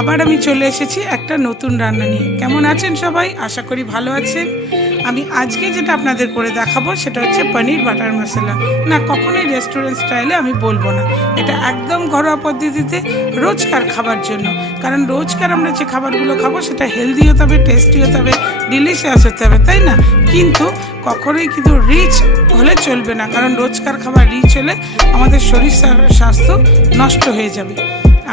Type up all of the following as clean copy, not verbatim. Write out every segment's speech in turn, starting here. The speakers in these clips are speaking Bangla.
আবার আমি চলে এসেছি একটা নতুন রান্না নিয়ে। কেমন আছেন সবাই? আশা করি ভালো আছেন। আমি আজকে যেটা আপনাদের করে দেখাবো সেটা হচ্ছে পনির বাটার মশলা। না, কখনোই রেস্টুরেন্ট স্টাইলে আমি বলবো না, এটা একদম ঘরোয়া পদ্ধতিতে রোজকার খাবার জন্য। কারণ রোজকার আমরা যে খাবারগুলো খাবো সেটা হেলদি হতে হবে, টেস্টি হতে হবে, ডিলিশিয়াস হতে হবে, তাই না? কিন্তু কখনোই কিন্তু রিচ হলে চলবে না, কারণ রোজকার খাবার রিচ হলে আমাদের শরীর স্বাস্থ্য নষ্ট হয়ে যাবে।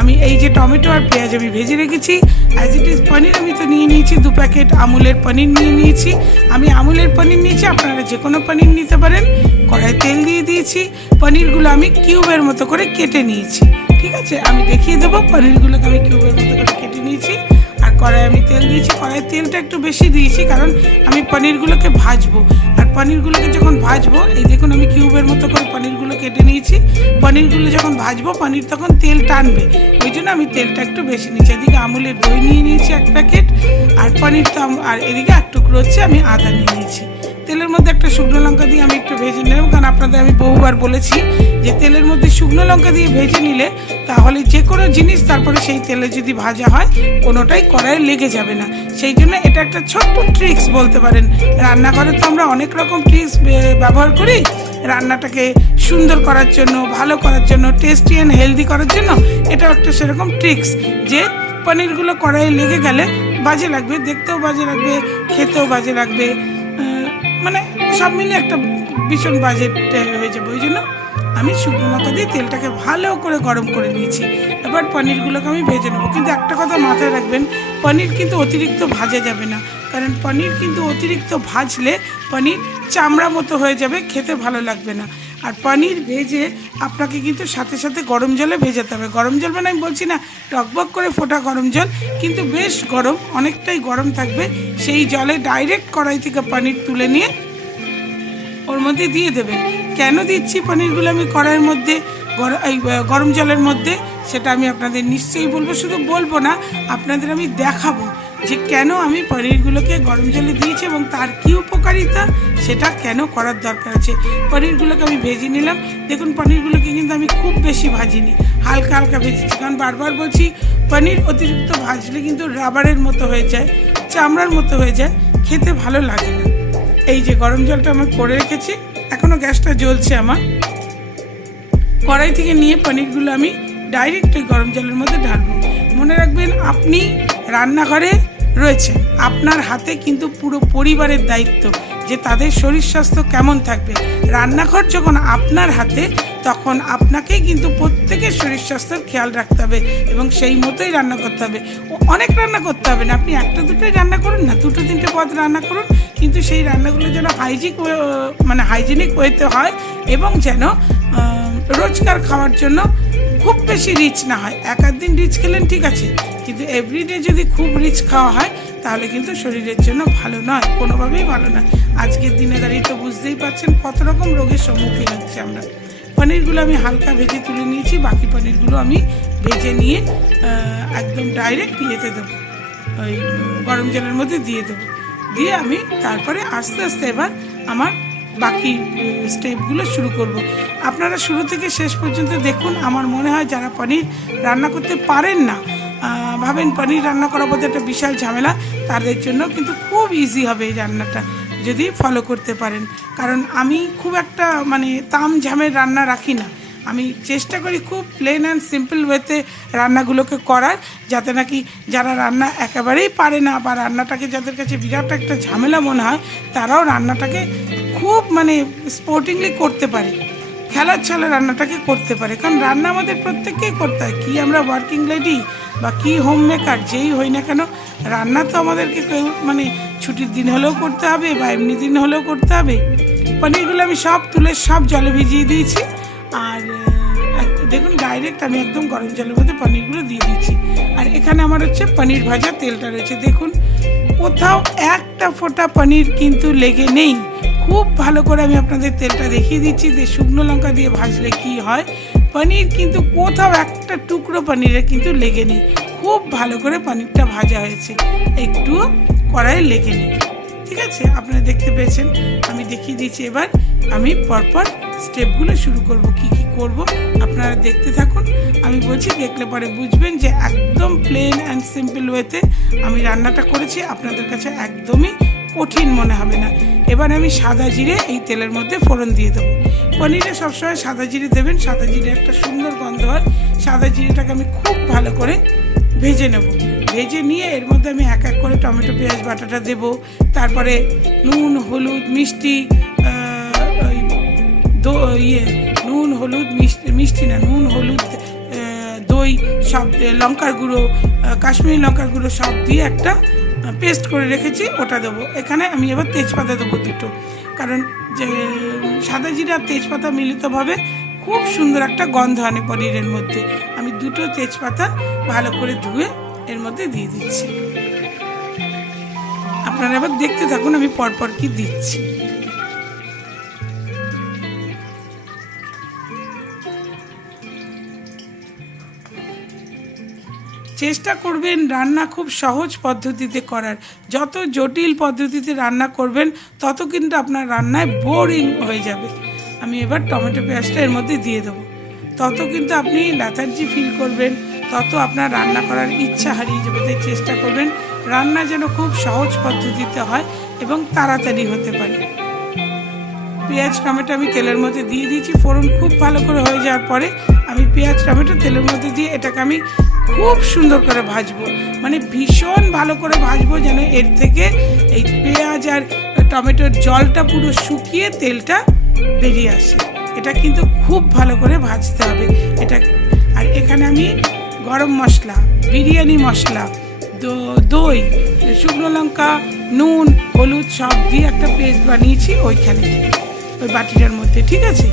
আমি এই যে টমেটো আর পেঁয়াজ আমি ভেজে রেখেছি। অ্যাজ ইট ইজ পনির আমি তো নিয়ে নিয়েছি 2 প্যাকেট আমুলের পনির নিয়ে নিয়েছি। আমি আমুলের পনির নিয়েছি, আপনারা যে কোনো পনির নিতে পারেন। কড়াই তেল দিয়ে দিয়েছি। পনিরগুলো আমি কিউবের মতো করে কেটে নিয়েছি। ঠিক আছে, আমি দেখিয়ে দেবো। পনিরগুলোকে আমি কিউবের মতো করে কেটে নিয়েছি। আর কড়াই আমি তেল দিয়েছি। কড়াই তেলটা একটু বেশি দিয়েছি কারণ আমি পনিরগুলোকে ভাজবো। আর পনিরগুলোকে যখন ভাজবো, এই দেখুন আমি কিউবের মতো করে পনিরগুলো কেটে নিয়েছি। পনিরগুলো যখন ভাজবো পনির তখন তেল টানবে, ওই জন্য আমি তেলটা একটু বেশি নিয়েছি। এদিকে আমুলের দই নিয়ে নিয়েছি 1 প্যাকেট, আর পনির তো আর এদিকে 1 টুকরো হচ্ছে আমি আদা নিয়ে নিয়েছি। তেলের মধ্যে একটা শুকনো লঙ্কা দিয়ে আমি একটু ভেজে নিলাম, কারণ আপনাদের আমি বহুবার বলেছি যে তেলের মধ্যে শুকনো লঙ্কা দিয়ে ভেজে নিলে তাহলে যে কোনো জিনিস তারপরে সেই তেলে যদি ভাজা হয় কোনোটাই কড়াইয়ে লেগে যাবে না। সেই জন্য এটা একটা ছোট্ট ট্রিক্স বলতে পারেন। রান্নাঘরে তো আমরা অনেক রকম ট্রিক্স ব্যবহার করি রান্নাটাকে সুন্দর করার জন্য, ভালো করার জন্য, টেস্টি অ্যান্ড হেলদি করার জন্য। এটাও একটা সেরকম ট্রিক্স যে পনিরগুলো কড়াইয়ে লেগে গেলে বাজে লাগবে, দেখতেও বাজে লাগবে, খেতেও বাজে লাগবে, মানে সব মিলে একটা ভীষণ বাজেট হয়ে যাবে। ওই জন্য আমি শুকনো লঙ্কা দিয়ে তেলটাকে ভালো করে গরম করে নিয়েছি। এবার পনিরগুলোকে আমি ভেজে নেবো। কিন্তু একটা কথা মাথায় রাখবেন, পনির কিন্তু অতিরিক্ত ভাজা যাবে না, কারণ পনির কিন্তু অতিরিক্ত ভাজলে পনির চামড়া মতো হয়ে যাবে, খেতে ভালো লাগবে না। আর পনির ভেজে আপনাকে কিন্তু সাথে সাথে গরম জলে ভেজাতে হবে। গরম জল মানে আমি বলছি না টকবক করে ফোটা গরম জল, কিন্তু বেশ গরম, অনেকটাই গরম থাকবে। সেই জলে ডাইরেক্ট কড়াই থেকে পনির তুলে নিয়ে ওর মধ্যে দিয়ে দেবেন। কেন দিচ্ছি পনিরগুলো আমি কড়াইয়ের মধ্যে গরম জলের মধ্যে, সেটা আমি আপনাদের নিশ্চয়ই বলবো। শুধু বলবো না, আপনাদের আমি দেখাবো যে কেন আমি পনিরগুলোকে গরম জলে দিয়েছি এবং তার কী উপকারিতা, সেটা কেন করার দরকার আছে। পনিরগুলোকে আমি ভেজে নিলাম। দেখুন পনিরগুলোকে কিন্তু আমি খুব বেশি ভাজিনি, হালকা হালকা ভেজেছি। কারণ বারবার বলছি পনির অতিরিক্ত ভাজলে কিন্তু রাবারের মতো হয়ে যায়, চামড়ার মতো হয়ে যায়, খেতে ভালো লাগে না। এই যে গরম জলটা আমি করে রেখেছি, এখনও গ্যাসটা জ্বলছে আমার। কড়াই থেকে নিয়ে পনিরগুলো আমি ডাইরেক্ট ওই গরম জলের মধ্যে ঢালবো। মনে রাখবেন, আপনি রান্নাঘরে রয়েছেন, আপনার হাতে কিন্তু পুরো পরিবারের দায়িত্ব যে তাদের শরীর স্বাস্থ্য কেমন থাকবে। রান্নাঘর যখন আপনার হাতে, তখন আপনাকেই কিন্তু প্রত্যেকের শরীর স্বাস্থ্যের খেয়াল রাখতে হবে এবং সেই মতোই রান্না করতে হবে। অনেক রান্না করতে হবে না, আপনি 1টা 2টোই রান্না করুন না, 2টো 3টে পদ রান্না করুন, কিন্তু সেই রান্নাগুলো যেন হাইজিনিক ওয়েতে হয় এবং যেন রোজকার খাওয়ার জন্য খুব বেশি রিচ না হয়। 1-8 দিন রিচ খেলেন ঠিক আছে, কিন্তু এভরিডে যদি খুব রিচ খাওয়া হয় তাহলে কিন্তু শরীরের জন্য ভালো নয়, কোনোভাবেই ভালো নয়। আজকের দিনে দাঁড়িয়ে তো বুঝতেই পারছেন কত রকম রোগের সম্মুখীন হচ্ছে আমরা। পনিরগুলো আমি হালকা ভেজে তুলে নিয়েছি, বাকি পনিরগুলো আমি ভেজে নিয়ে একদম ডাইরেক্ট ইয়েতে দেবো, ওই গরম জলের মধ্যে দিয়ে দেবো। দিয়ে আমি তারপরে আস্তে আস্তে এবার আমার বাকি স্টেপগুলো শুরু করব। আপনারা শুরু থেকে শেষ পর্যন্ত দেখুন। আমার মনে হয় যারা পনির রান্না করতে পারেন না, ভাবেন পনির রান্না করা বোধ একটা বিশাল ঝামেলা, তাদের জন্য কিন্তু খুব ইজি হবে এই রান্নাটা যদি ফলো করতে পারেন। কারণ আমি খুব একটা তাম ঝামের রান্না রাখি না, আমি চেষ্টা করি খুব প্লেন অ্যান্ড সিম্পল ওয়েতে রান্নাগুলোকে করার, যাতে নাকি যারা রান্না একেবারেই পারে না বা রান্নাটাকে যাদের কাছে বিরাট একটা ঝামেলা মনে হয়, তারাও রান্নাটাকে খুব স্পোর্টিংলি করতে পারে, খেলার ছলে রান্নাটাকে করতে পারে। কারণ রান্না আমাদের প্রত্যেককেই করতে হয়, কি আমরা ওয়ার্কিং লেডি বা কি হোম মেকার যেই হই না কেন, রান্না তো আমাদেরকে কেউ ছুটির দিন হলেও করতে হবে বা এমনি দিন হলেও করতে হবে। পনিরগুলো আমি সব তুলে সব জলে ভিজিয়ে দিয়েছি। আর দেখুন ডাইরেক্ট আমি একদম গরম জলের মধ্যে পনিরগুলো দিয়ে দিচ্ছি। আর এখানে আমার হচ্ছে পনির ভাজা তেলটা রয়েছে। দেখুন কোথাও একটা ফোঁটা পনির কিন্তু লেগে নেই। খুব ভালো করে আমি আপনাদের তেলটা দেখিয়ে দিচ্ছি যে শুকনো লঙ্কা দিয়ে ভাজলে কি হয়। পনির কিন্তু কোথাও একটা টুকরো পনিরের কিন্তু লেগে নেই। খুব ভালো করে পনিরটা ভাজা হয়েছে, একটু কড়াইয়ে লেগে নেই। ঠিক আছে, আপনারা দেখতে পেয়েছেন, আমি দেখিয়ে দিয়েছি। এবার আমি পরপর স্টেপগুলো শুরু করব, কি কি করব আপনারা দেখতে থাকুন। আমি বলছি, দেখলে পরে বুঝবেন যে একদম প্লেন অ্যান্ড সিম্পল ওয়েতে আমি রান্নাটা করেছি, আপনাদের কাছে একদমই কঠিন মনে হবে না। এবার আমি সাদা জিরে এই তেলের মধ্যে ফোড়ন দিয়ে দেবো। পনিরে সবসময় সাদা জিরে দেবেন, সাদা জিরে একটা সুন্দর গন্ধ হয়। সাদা জিরেটাকে আমি খুব ভালো করে ভেজে নেব। ভেজে নিয়ে এর মধ্যে আমি এক এক করে টমেটো পেঁয়াজ বাটাটা দেব। তারপরে নুন হলুদ মিষ্টি নুন হলুদ মিষ্টি না, নুন হলুদ দই সব, লঙ্কার গুঁড়ো, কাশ্মীরি লঙ্কার গুঁড়ো সব দিয়ে একটা পেস্ট করে রেখেছি, ওটা দেবো। এখানে আমি এবার তেজপাতা দেবো দুটো, কারণ যে সাদা জিরা আর তেজপাতা মিলিতভাবে খুব সুন্দর একটা গন্ধ আনে পনিরের মধ্যে। আমি দুটো তেজপাতা ভালো করে ধুয়ে এর মধ্যে দিয়ে দিচ্ছি। আপনারা এবার দেখতে থাকুন আমি পরপর কি দিচ্ছি। চেষ্টা করবেন রান্না খুব সহজ পদ্ধতিতে করার। যত জটিল পদ্ধতিতে রান্না করবেন তত কিন্তু আপনার রান্নায় বোরিং হয়ে যাবে। আমি এবার টমেটো পেঁয়াজটা এর মধ্যে দিয়ে দেবো। তত কিন্তু আপনি লেথার্জি ফিল করবেন, তত আপনার রান্না করার ইচ্ছা হারিয়ে যাবে। তাই চেষ্টা করবেন রান্না যেন খুব সহজ পদ্ধতিতে হয় এবং তাড়াতাড়ি হতে পারে। পেঁয়াজ টমেটো আমি তেলের মধ্যে দিয়ে দিয়েছি। ফোড়ন খুব ভালো করে হয়ে যাওয়ার পরে আমি পেঁয়াজ টমেটো তেলের মধ্যে দিয়ে এটাকে আমি খুব সুন্দর করে ভাজবো, মানে ভীষণ ভালো করে ভাজবো, যেন এর থেকে এই পেঁয়াজ আর টমেটোর জলটা পুরো শুকিয়ে তেলটা বেরিয়ে আসে। এটা কিন্তু খুব ভালো করে ভাজতে হবে এটা। আর এখানে আমি গরম মশলা, বিরিয়ানি মশলা, দই, শুকনো লঙ্কা, নুন হলুদ সব দিয়ে একটা পেস্ট বানিয়েছি ওইখানে, ওই বাটিটার মধ্যে, ঠিক আছে।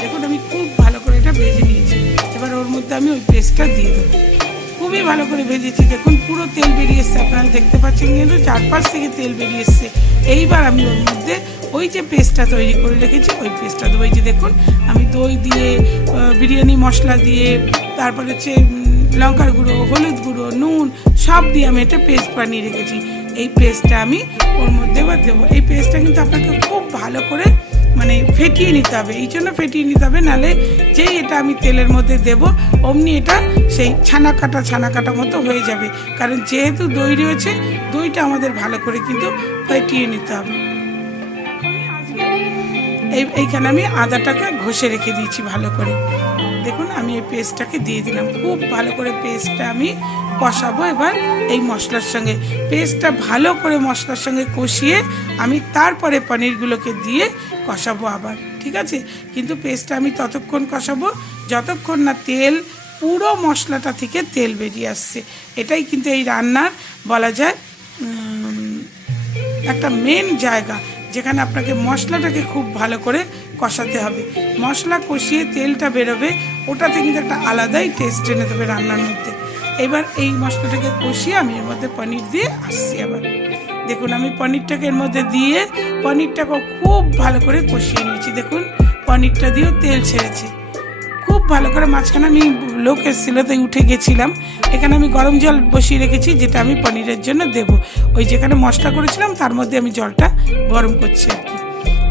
দেখুন আমি খুব ভালো করে এটা ভেজে নিয়েছি। এবার ওর মধ্যে আমি ওই পেস্টটা দিয়ে দেবো। খুবই ভালো করে ভেজেছি, দেখুন পুরো তেল বেরিয়ে এসছে, আপনারা দেখতে পাচ্ছেন কিন্তু চারপাশ থেকে তেল বেরিয়ে এসছে। এইবার আমি ওর মধ্যে ওই যে পেস্টটা তৈরি করে রেখেছি ওই পেস্টটা দেবো। এই যে দেখুন আমি দই দিয়ে, বিরিয়ানি মশলা দিয়ে, তারপরে হচ্ছে লঙ্কার গুঁড়ো, হলুদ গুঁড়ো, নুন সব দিয়ে আমি একটা পেস্ট বানিয়ে রেখেছি। এই পেস্টটা আমি ওর মধ্যে এবার দেবো। এই পেস্টটা কিন্তু আপনাকে খুব ভালো করে মানে ফেটিয়ে নিতে হবে। এই জন্য ফেটিয়ে নিতে হবে, নাহলে যেই এটা আমি তেলের মধ্যে দেব অমনি এটা সেই ছানা কাটা মতো হয়ে যাবে। কারণ যেহেতু দই রয়েছে, দইটা আমাদের ভালো করে কিন্তু ফেটিয়ে নিতে হবে। এইখানে আমি আদাটাকে ঘষে রেখে দিয়েছি ভালো করে। দেখুন আমি এই পেস্টটাকে দিয়ে দিলাম। খুব ভালো করে পেস্টটা আমি কষাবো এবার এই মশলার সঙ্গে। পেস্টটা ভালো করে মশলার সঙ্গে কষিয়ে আমি তারপরে পনিরগুলোকে দিয়ে কষাবো আবার, ঠিক আছে। কিন্তু পেস্টটা আমি ততক্ষণ কষাবো যতক্ষণ না তেল পুরো মশলাটা থেকে তেল বেরিয়ে আসছে। এটাই কিন্তু এই রান্নার বলা যায় একটা মেন জায়গা, যেখানে আপনাকে মশলাটাকে খুব ভালো করে কষাতে হবে। মশলা কষিয়ে তেলটা বেরোবে, ওটাতে কিন্তু একটা আলাদাই টেস্ট এনে দেবে রান্নার মধ্যে। এবার এই মশলাটাকে কষিয়ে আমি এর মধ্যে পনির দিয়ে আসছি। আবার দেখুন আমি পনিরটাকে এর মধ্যে দিয়ে পনিরটাকে খুব ভালো করে কষিয়ে নিয়েছি। দেখুন পনিরটা দিয়েও তেল ছেড়েছে খুব ভালো করে। মাঝখানে আমি লোক এসেছিলো তাই উঠে গেছিলাম। এখানে আমি গরম জল বসিয়ে রেখেছি, যেটা আমি পনিরের জন্য দেব। ওই যেখানে মশলা করেছিলাম তার মধ্যে আমি জলটা গরম করছি আর কি।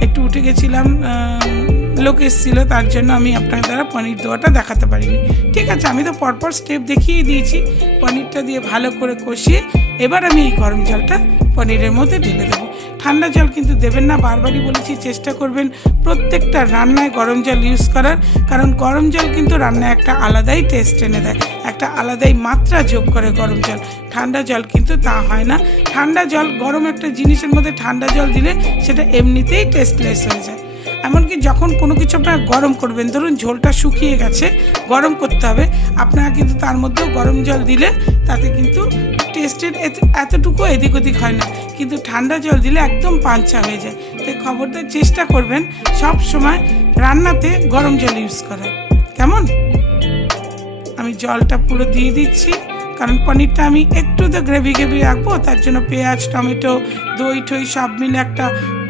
একটু উঠে গেছিলাম, লোক এসেছিলো, তার জন্য আমি আপনার দ্বারা পনির দেওয়াটা দেখাতে পারিনি। ঠিক আছে, আমি তো পরপর স্টেপ দেখিয়ে দিয়েছি। পনিরটা দিয়ে ভালো করে কষিয়ে এবার আমি এই গরম জলটা পনিরের মধ্যে ঢেলে দেবো। ঠান্ডা জল কিন্তু দেবেন না, বারবারই বলেছি চেষ্টা করবেন প্রত্যেকটা রান্নায় গরম জল ইউজ করার। কারণ গরম জল কিন্তু রান্নায় একটা আলাদাই টেস্ট এনে দেয়, একটা আলাদাই মাত্রা যোগ করে গরম জল। ঠান্ডা জল কিন্তু তা হয় না। ঠান্ডা জল, গরম একটা জিনিসের মধ্যে ঠান্ডা জল দিলে সেটা এমনিতেই টেস্টলেস হয়ে যায়। এমনকি যখন কোনো কিছু আপনারা গরম করবেন, ধরুন ঝোলটা শুকিয়ে গেছে, গরম করতে হবে, আপনারা কিন্তু তার মধ্যেও গরম জল দিলে তাতে কিন্তু টেস্টের এতটুকু এদিক ওদিক হয় না। কিন্তু ঠান্ডা জল দিলে একদম পাঞ্চা হয়ে যায়। তাই খবরদার চেষ্টা করবেন সব সময় রান্নাতে গরম জল ইউজ করার, কেমন। আমি জলটা পুরো দিয়ে দিচ্ছি, কারণ পনিরটা আমি একটু তো গ্রেভি রাখবো, তার জন্য পেঁয়াজ টমেটো দই ঠই সব মিলে একটা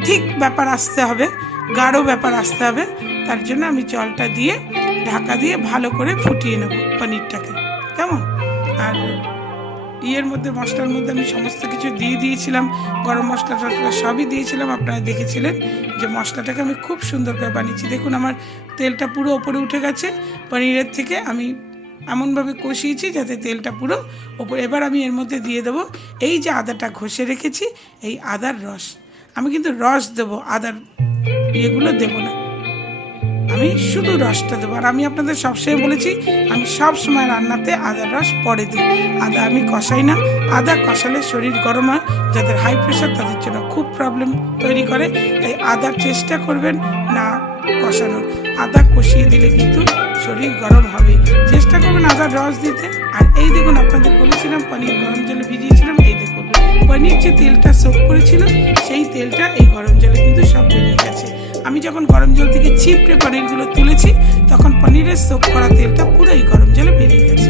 ঠিক ব্যাপার আসতে হবে, গাঢ় ব্যাপার আসতে হবে। তার জন্য আমি জলটা দিয়ে ঢাকা দিয়ে ভালো করে ফুটিয়ে নেব পনিরটাকে, কেমন। আর ইয়ের মধ্যে মশলার মধ্যে আমি সমস্ত কিছু দিয়ে দিয়েছিলাম, গরম মশলা টশলা সবই দিয়েছিলাম। আপনারা দেখেছিলেন যে মশলাটাকে আমি খুব সুন্দর করে বানিয়েছি। দেখুন আমার তেলটা পুরো ওপরে উঠে গেছে পনিরের থেকে। আমি এমনভাবে কষিয়েছি যাতে তেলটা পুরো ওপরে। এবার আমি এর মধ্যে দিয়ে দেবো এই যে আদাটা ঘষে রেখেছি, এই আদার রস। আমি কিন্তু রস দেবো, আদার ইয়েগুলো দেবো না, আমি শুধু রসটা দেবো। আর আমি আপনাদের সবসময় বলেছি আমি সব সময় রান্নাতে আদার রস পরে দিই, আদা আমি কষাই না। আদা কষালে শরীর গরম হয়, যাদের হাই প্রেশার তাদের জন্য খুব প্রবলেম তৈরি করে। তাই আদার চেষ্টা করবেন না কষানোর, আদা কষিয়ে দিলে কিন্তু শরীর গরম হবে। চেষ্টা করবেন আদার রস দিতে। আর এই দেখুন আপনাদের বলেছিলাম পনির গরম জলে ভিজিয়েছিলাম, এই দেখুন পনির যে তেলটা সোক করেছিল সেই তেলটা এই গরম জলে কিন্তু সব বেরিয়ে গেছে। আমি যখন গরম জল থেকে ছিপড়ে পনিরগুলো তুলেছি তখন পনিরের সোক করা তেলটা পুরো এই গরম জলে বেরিয়ে গেছে।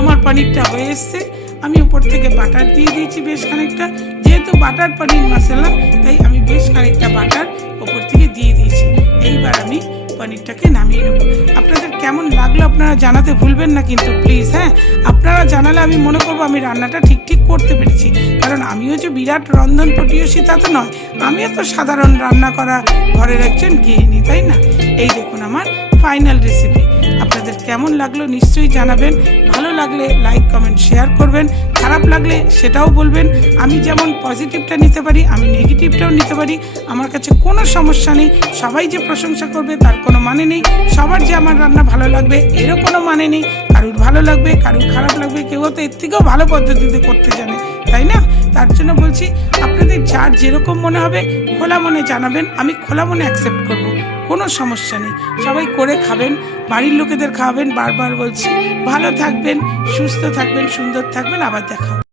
আমার পনিরটা হয়ে এসছে, আমি উপর থেকে বাটার দিয়ে দিয়েছি বেশ খানিকটা। যেহেতু বাটার পনির মশলা তাই আমি বেশ খানিকটা বাটার উপর থেকে দিয়ে দিয়েছি। এইবার আমি পনিরটাকে নামিয়ে নেব। আপনাদের কেমন লাগলো আপনারা জানাতে ভুলবেন না কিন্তু প্লিজ। হ্যাঁ, আপনারা জানালে আমি মনে করবো আমি রান্নাটা ঠিক করতে পেরেছি। কারণ আমিও যে বিরাট রন্ধন পটীয়সী তা তো নয়, আমিও তো সাধারণ রান্না করা ঘরের একজন গৃহিণী, তাই না। এই দেখুন আমার ফাইনাল রেসিপি। আপনাদের কেমন লাগলো নিশ্চয়ই জানাবেন। ভালো লাগলে লাইক কমেন্ট শেয়ার করবেন, খারাপ লাগলে সেটাও বলবেন। আমি যেমন পজিটিভটা নিতে পারি আমি নেগেটিভটাও নিতে পারি, আমার কাছে কোনো সমস্যা নেই। সবাই যে প্রশংসা করবে তার কোনো মানে নেই, সবার যে আমার রান্না ভালো লাগবে এরও কোনো মানে নেই। কারুর ভালো লাগবে কারুর খারাপ লাগবে, কেউ তো এর থেকেও ভালো পদ্ধতিতে করতে জানে, তাই না। তার জন্য বলছি আপনাদের যার যেরকম মনে হবে খোলা মনে জানাবেন, আমি খোলা মনে অ্যাকসেপ্ট করব, কোনো সমস্যা নেই। সবাই করে খাবেন, বাড়ির লোকেদের খাওয়াবেন। বারবার বলছি ভালো থাকবেন, সুস্থ থাকবেন, সুন্দর থাকবেন। আবার দেখা।